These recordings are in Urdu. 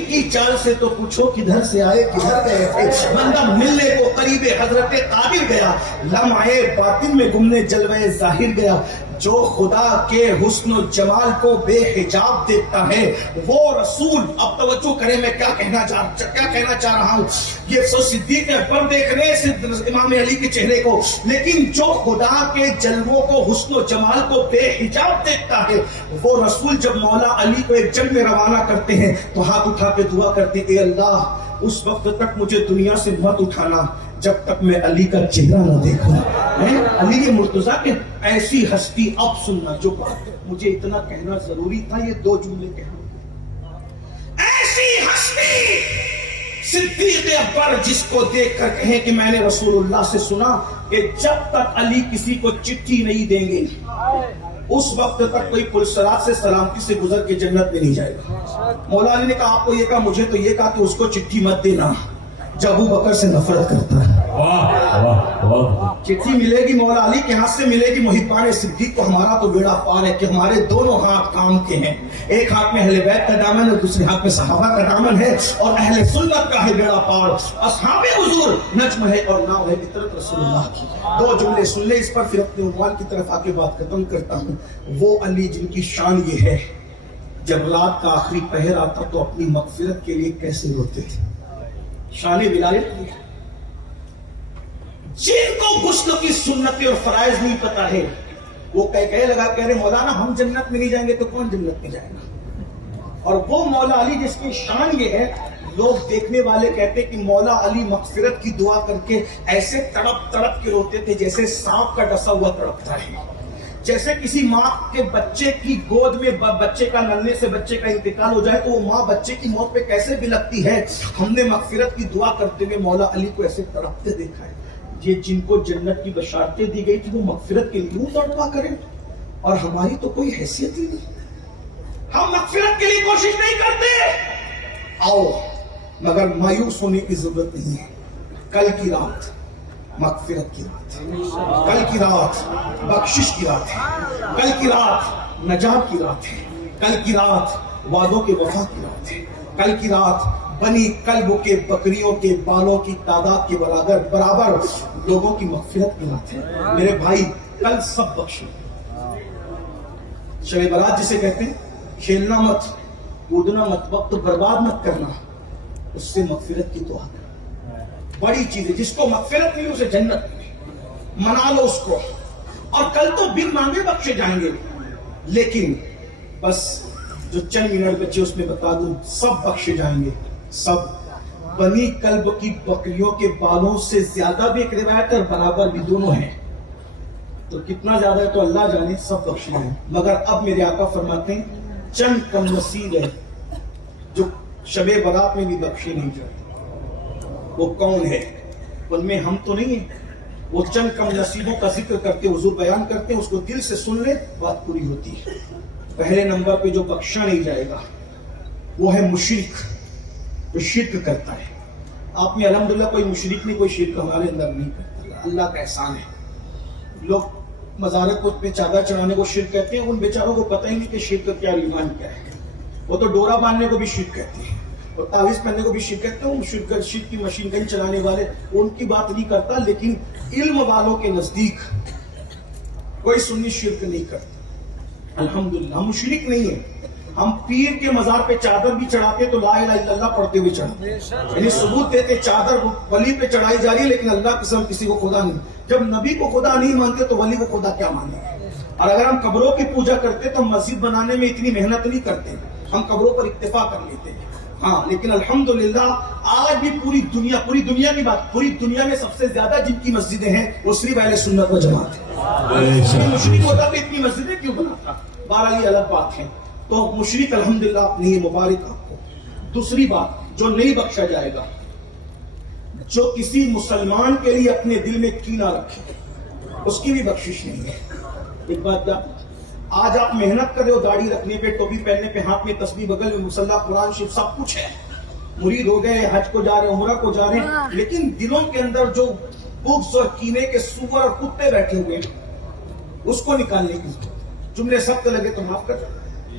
کی چال سے تو پوچھو کدھر سے آئے کدھر گئے تھے. بندہ ملنے کو قریب حضرت قادر گیا, لمحے باطن میں گمنے جلوے ظاہر گیا. جو خدا کے حسن و جمال کو بے حجاب دیکھتا ہے وہ رسول. اب توجہ کریں میں کیا کہنا چاہ رہا ہوں. یہ سو صدیق اکبر دیکھ رہے ہیں امام علی کے چہرے کو, لیکن جو خدا کے جلووں کو حسن و جمال کو بے حجاب دیکھتا ہے وہ رسول. جب مولا علی کو ایک جنگ میں روانہ کرتے ہیں تو ہاتھ اٹھا کے دعا کرتے اے اللہ اس وقت تک مجھے دنیا سے مت اٹھانا جب تک میں علی کا چہرہ نہ دیکھوں. علی مرتضیٰ کے ایسی ہستی. اب سننا جو بات مجھے اتنا کہنا ضروری تھا, یہ دو جملے کہنا. ایسی ہستی صدیق اکبر جس کو دیکھ کر کہیں کہ میں نے رسول اللہ سے سنا کہ جب تک علی کسی کو چٹھی نہیں دیں گے اس وقت تک کوئی پلسرات سے سلامتی سے گزر کے جنت میں نہیں جائے گا. مولا علی نے کہا آپ کو یہ کہا, مجھے تو یہ کہا کہ اس کو چٹھی مت دینا جب ابو بکر سے نفرت کرتا ہے. چٹھی ملے گی مولا علی کے ہاتھ سے ملے گی. محبان صدیق کو ہمارا تو بیڑا پار ہے کہ ہمارے دونوں ہاتھ کام کے ہیں. ایک ہاتھ میں اہل بیت کا دامن ہے, دوسرے ہاتھ میں صحابہ کا دامن ہے, اور اہل سنت کا ہے بیڑا پار. اصحاب حضور نجم ہے اور ناو ہے فطرت رسول اللہ کی. دو جملے سن لے اس پر پھر اپنے عنوان کی طرف آ کے بات ختم کرتا ہوں. وہ علی جن کی شان یہ ہے جب رات کا آخری پہر آتا تو اپنی مغفرت کے لیے کیسے روتے تھے. شان ولایت جن کو غسل کی سنت اور فرائض نہیں پتا ہے وہ کہہ لگا کہہ رہے مولانا ہم جنت میں نہیں جائیں گے تو کون جنت میں جائے گا. اور وہ مولا علی جس کی شان یہ ہے لوگ دیکھنے والے کہتے کہ مولا علی مغفرت کی دعا کر کے ایسے تڑپ تڑپ کے روتے تھے جیسے سانپ کا ڈسا ہوا تڑپتا ہے. جیسے کسی ماں کے بچے کی گود میں بچے کا نلنے سے بچے کا انتقال ہو جائے تو وہ ماں بچے کی موت پہ کیسے بلکتی ہے. ہم نے مغفرت کی دعا کرتے ہوئے مولا علی کو ایسے تڑپتے دیکھا ہے. یہ جن کو جنت کی بشارتیں دی گئی تھی وہ مغفرت کے لیے تڑپا کریں, اور ہماری تو کوئی حیثیت ہی نہیں. ہم مغفرت کے لیے کوشش نہیں کرتے. آؤ مگر مایوس ہونے کی ضرورت نہیں ہے. کل کی رات مغفرت کی رات ہے, کل کی رات بخشش کی رات ہے, کل کی رات نجات کی رات ہے, کل کی رات وعدوں کے وفا کی رات ہے, کل کی رات بنی کلب کے بکریوں کے بالوں کی تعداد کے برابر لوگوں کی مغفرت کی رات ہے. میرے بھائی کل سب بخشو. شب برات جسے کہتے ہیں, کھیلنا مت, کودنا مت, وقت برباد مت کرنا, اس سے مغفرت کی دعا کرنا. بڑی چیز ہے. جس کو مغفرت ملی اسے جنت ملی, منا لو اس کو. اور کل تو بن مانگے بخشے جائیں گے, لیکن بس جو چند منٹ بچے اس میں بتا دوں سب بخشے جائیں گے. سب بنی کلب کی بکریوں کے بالوں سے زیادہ بھی ایک روایت اور برابر بھی دونوں ہیں. تو کتنا زیادہ ہے تو اللہ جانے, سب بخشے ہیں. مگر اب میرے آقا فرماتے ہیں چند کم نصیب ہے جو شب برات میں بھی بخشے نہیں جاتے. وہ کون ہے؟ ان میں ہم تو نہیں ہیں. وہ چند کم نصیبوں کا ذکر کرتے حضور بیان کرتے ہیں, اس کو دل سے سن لے بات پوری ہوتی ہے. پہلے نمبر پہ جو بخشا نہیں جائے گا وہ ہے مشرک, جو شرک کرتا ہے. آپ میں الحمدللہ کوئی مشرک نہیں, کوئی شرک ہمارے اندر نہیں کرتا. اللہ کا احسان ہے. لوگ مزارت پہ چادر چڑھانے کو شرک کہتے ہیں, ان بیچاروں کو پتہ ہی نہیں کہ شرک کیا ایمان کیا ہے. وہ تو ڈورا باندھنے کو بھی شرک کہتے ہیں اور تعویذ پہننے کو بھی شرک کہتے ہیں. شرک کی مشین گن چلانے والے ان کی بات نہیں کرتا, لیکن علم والوں کے نزدیک کوئی سنی شرک نہیں کرتا. الحمدللہ ہم مشرک نہیں ہیں. ہم پیر کے مزار پہ چادر بھی چڑھاتے تو لا الہ الا اللہ پڑھتے ہوئے چڑھاتے, یعنی ثبوت دیتے چادر ولی پہ چڑھائی جا رہی ہے, لیکن اللہ کی قسم کسی کو خدا نہیں. جب نبی کو خدا نہیں مانتے تو ولی کو خدا کیا مانیں گے. اور اگر ہم قبروں کی پوجا کرتے تو مسجد بنانے میں اتنی محنت نہیں کرتے, ہم قبروں پر اکتفا کر لیتے ہیں. ہاں لیکن الحمدللہ آج بھی پوری دنیا کی بات, پوری دنیا میں سب سے زیادہ جن کی مسجدیں ہیں وہ صرف اہل سنت و جماعت ہے. مشرک ہوتا تو اتنی مسجدیں کیوں بناتا؟ بہرحال یہ الگ بات ہے. تو مشرک الحمدللہ اپنی مبارک آپ کو. دوسری بات جو نہیں بخشا جائے گا, جو کسی مسلمان کے لیے اپنے دل میں کینہ رکھے اس کی بھی بخشش نہیں ہے. ایک بات آج آپ محنت کر رہے ہو داڑھی رکھنے پہ, ٹوپی پہننے پہ, ہاتھ میں تسبیح, بغل میں مصلی, قرآن شریف, سب کچھ ہے. مرید ہو گئے, حج کو جا رہے, عمرہ کو جا رہے, لیکن دلوں کے اندر جو بغض اور کینے کے سور اور کتے بیٹھے ہوئے اس کو نکالنے کی ضرورت. جملے سخت لگے تو معاف کر.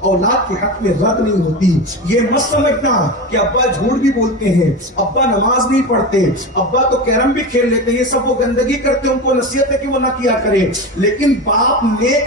اولاد کے حق میں رد نہیں ہوتی. یہ مت سمجھنا کہ ابا جھوٹ بھی بولتے ہیں, ابا نماز نہیں پڑھتے, ابا تو کیرم بھی کھیل لیتے ہیں, یہ سب وہ گندگی کرتے ہیں, ان کو نصیحت ہے کہ وہ نہ کیا کرے, لیکن باپ نیک